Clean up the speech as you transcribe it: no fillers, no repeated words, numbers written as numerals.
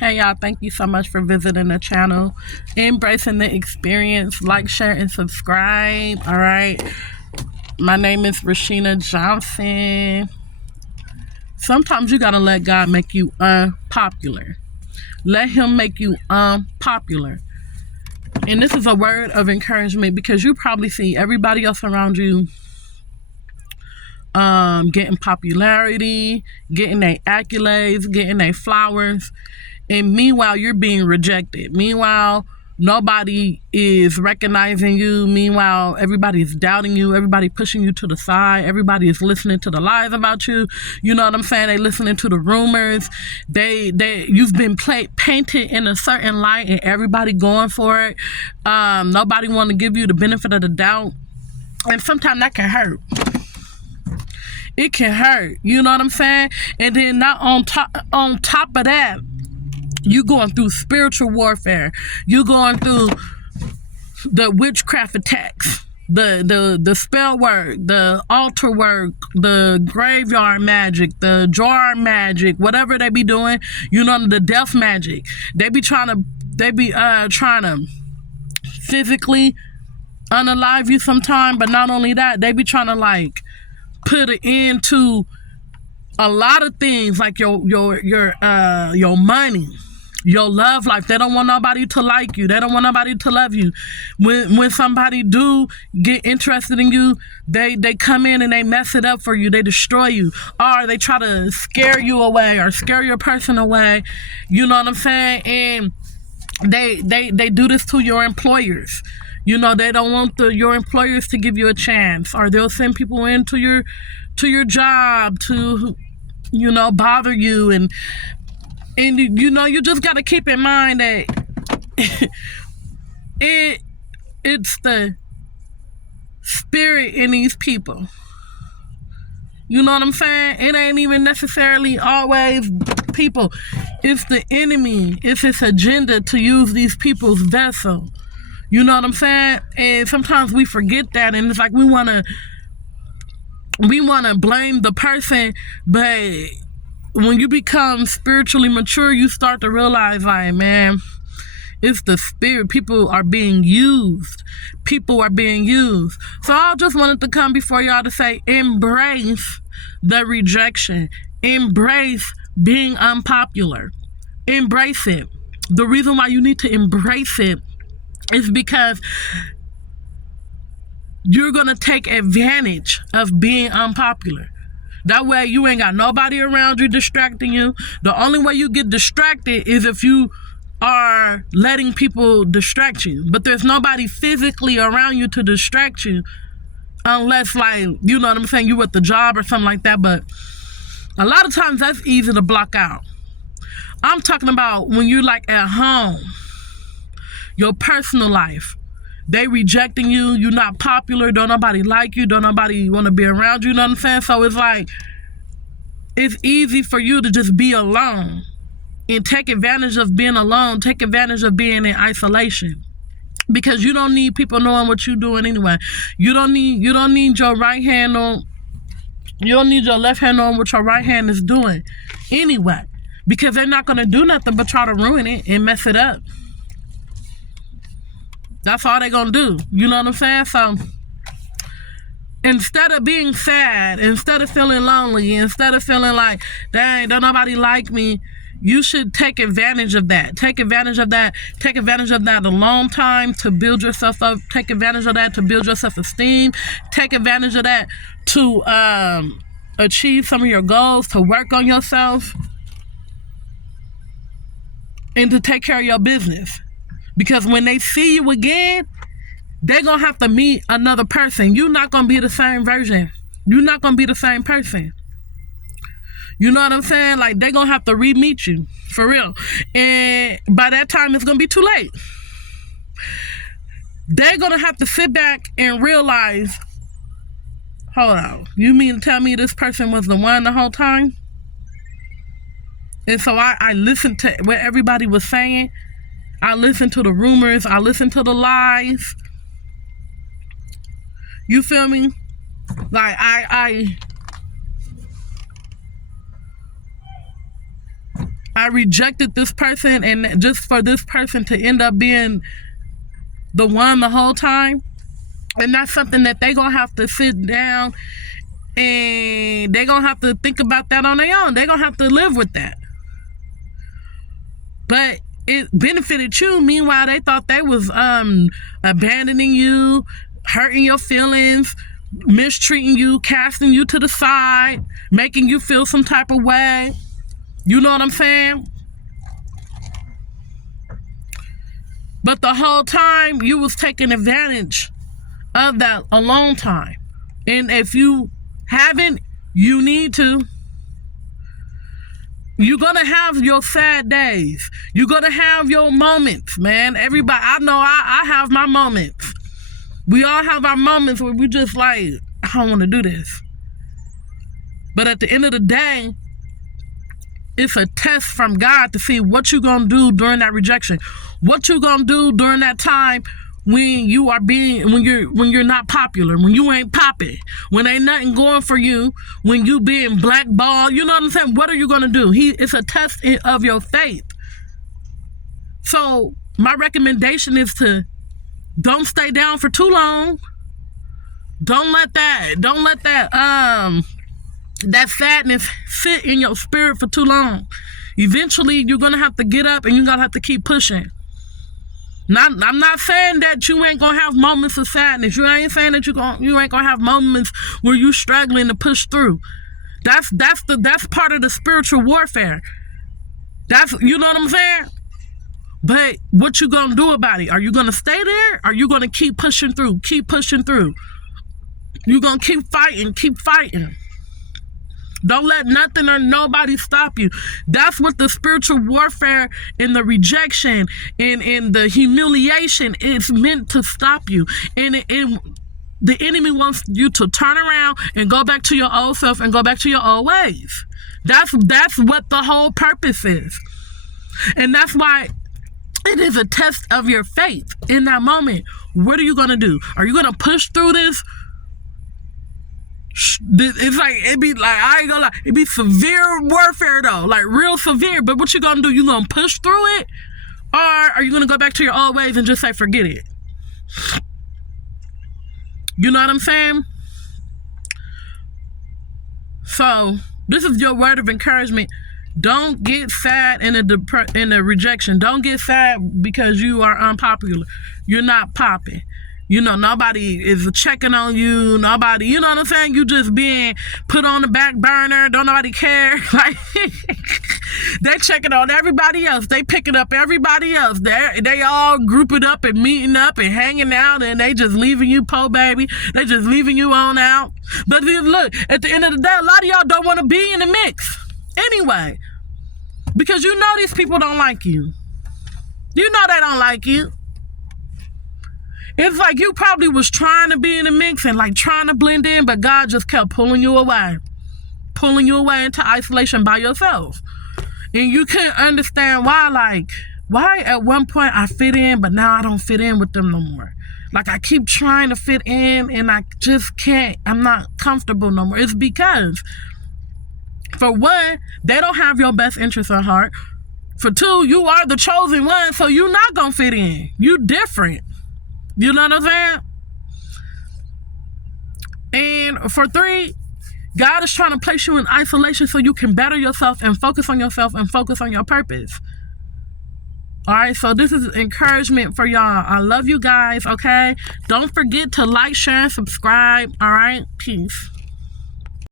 Hey y'all, thank you so much for visiting the channel, embracing the experience. Like, share, and subscribe. All right, my name is Rashina Johnson. Sometimes you gotta let God make you unpopular. Let him make you unpopular. And this is a word of encouragement because you probably see everybody else around you getting popularity, getting their accolades, getting their flowers. And meanwhile, you're being rejected. Meanwhile, nobody is recognizing you. Meanwhile, everybody's doubting you. Everybody pushing you to the side. Everybody is listening to the lies about you. You know what I'm saying? They listening to the rumors. You've been painted in a certain light, and everybody going for it. Nobody want to give you the benefit of the doubt, and sometimes that can hurt. It can hurt. You know what I'm saying? And then not on top of that, you going through spiritual warfare. You going through the witchcraft attacks, the spell work, the altar work, the graveyard magic, the jar magic, whatever they be doing. You know, the death magic. They be trying to physically unalive you sometime. But not only that, they be trying to like put an end to a lot of things, like your money, your love life. They don't want nobody to like you. They don't want nobody to love you. When somebody do get interested in you, they come in and they mess it up for you. They destroy you, or they try to scare you away or scare your person away. You know what I'm saying? And they do this to your employers. You know, they don't want your employers to give you a chance, or they'll send people into your job to, you know, bother you. And you know, you just got to keep in mind that it's the spirit in these people. You know what I'm saying? It ain't even necessarily always people. It's the enemy. It's his agenda to use these people's vessel. You know what I'm saying? And sometimes we forget that, and it's like we want to blame the person. But when you become spiritually mature, you start to realize, like, man, it's the spirit. People are being used. People are being used. So I just wanted to come before y'all to say, embrace the rejection. Embrace being unpopular. Embrace it. The reason why you need to embrace it is because you're going to take advantage of being unpopular. That way you ain't got nobody around you distracting you. The only way you get distracted is if you are letting people distract you. But there's nobody physically around you to distract you, unless, like, you know what I'm saying, you at the job or something like that. But a lot of times that's easy to block out. I'm talking about when you're like at home, your personal life. They rejecting you. You're not popular. Don't nobody like you. Don't nobody want to be around you. You know what I'm saying? So it's like, it's easy for you to just be alone and take advantage of being alone. Take advantage of being in isolation, because you don't need people knowing what you're doing anyway. You don't need your right hand on. You don't need your left hand on what your right hand is doing anyway, because they're not gonna do nothing but try to ruin it and mess it up. That's all they're gonna do. You know what I'm saying? So instead of being sad, instead of feeling lonely, instead of feeling like, dang, don't nobody like me, you should take advantage of that. Take advantage of that. Take advantage of that alone time to build yourself up. Take advantage of that to build your self-esteem. Take advantage of that to achieve some of your goals, to work on yourself, and to take care of your business. Because when they see you again, they're going to have to meet another person. You're not going to be the same version. You're not going to be the same person. You know what I'm saying? Like, they're going to have to re-meet you. For real. And by that time, it's going to be too late. They're going to have to sit back and realize, hold on, you mean to tell me this person was the one the whole time? And so I listened to what everybody was saying. I listened to the rumors. I listened to the lies. You feel me? Like, I rejected this person, and just for this person to end up being the one the whole time. And that's something that they gonna have to sit down and they gonna have to think about that on their own. They gonna have to live with that. But it benefited you. Meanwhile, they thought they was abandoning you, hurting your feelings, mistreating you, casting you to the side, making you feel some type of way. You know what I'm saying? But the whole time you was taking advantage of that alone time. And if you haven't, you need to. You're gonna have your sad days. You're gonna have your moments, man. Everybody, I know I have my moments. We all have our moments where we just like, I don't want to do this. But at the end of the day, it's a test from God to see what you're gonna do during that rejection. What you gonna do during that time when you are when you're not popular, when you ain't popping, when ain't nothing going for you, when you being blackballed. You know what I'm saying? What are you gonna do? It's a test of your faith. So my recommendation is to don't stay down for too long. Don't let that sadness sit in your spirit for too long. Eventually, you're gonna have to get up and you're gonna have to keep pushing. I'm not saying that you ain't gonna have moments of sadness. You ain't saying that you ain't gonna have moments where you struggling to push through. That's part of the spiritual warfare. You know what I'm saying? But what you gonna do about it? Are you gonna stay there? Are you gonna keep pushing through? Keep pushing through. You gonna keep fighting. Keep fighting. Don't let nothing or nobody stop you. That's what the spiritual warfare and the rejection and the humiliation is meant to stop you. And the enemy wants you to turn around and go back to your old self and go back to your old ways. That's what the whole purpose is. And that's why it is a test of your faith in that moment. What are you going to do? Are you going to push through this? It's like, it be like, I ain't gonna lie, it be severe warfare though, like real severe. But what you gonna do? You gonna push through it? Or are you gonna go back to your old ways and just say, forget it? You know what I'm saying? So, this is your word of encouragement. Don't get sad in the rejection. Don't get sad because you are unpopular. You're not popping. You know, nobody is checking on you. Nobody, you know what I'm saying? You just being put on the back burner. Don't nobody care. Like, they checking on everybody else. They picking up everybody else. They all grouping up and meeting up and hanging out, and they just leaving you, po baby. They just leaving you on out. But then look, at the end of the day, a lot of y'all don't want to be in the mix anyway, because you know these people don't like you. You know they don't like you. It's like you probably was trying to be in the mix and like trying to blend in, but God just kept pulling you away into isolation by yourself. And you couldn't understand why at one point I fit in, but now I don't fit in with them no more. Like, I keep trying to fit in and I just can't. I'm not comfortable no more. It's because, for one, they don't have your best interest at heart. For two, you are the chosen one, so you're not gonna fit in. You different. You know what I'm saying? And for three, God is trying to place you in isolation so you can better yourself and focus on yourself and focus on your purpose. All right, so this is encouragement for y'all. I love you guys, okay? Don't forget to like, share, and subscribe. All right, peace.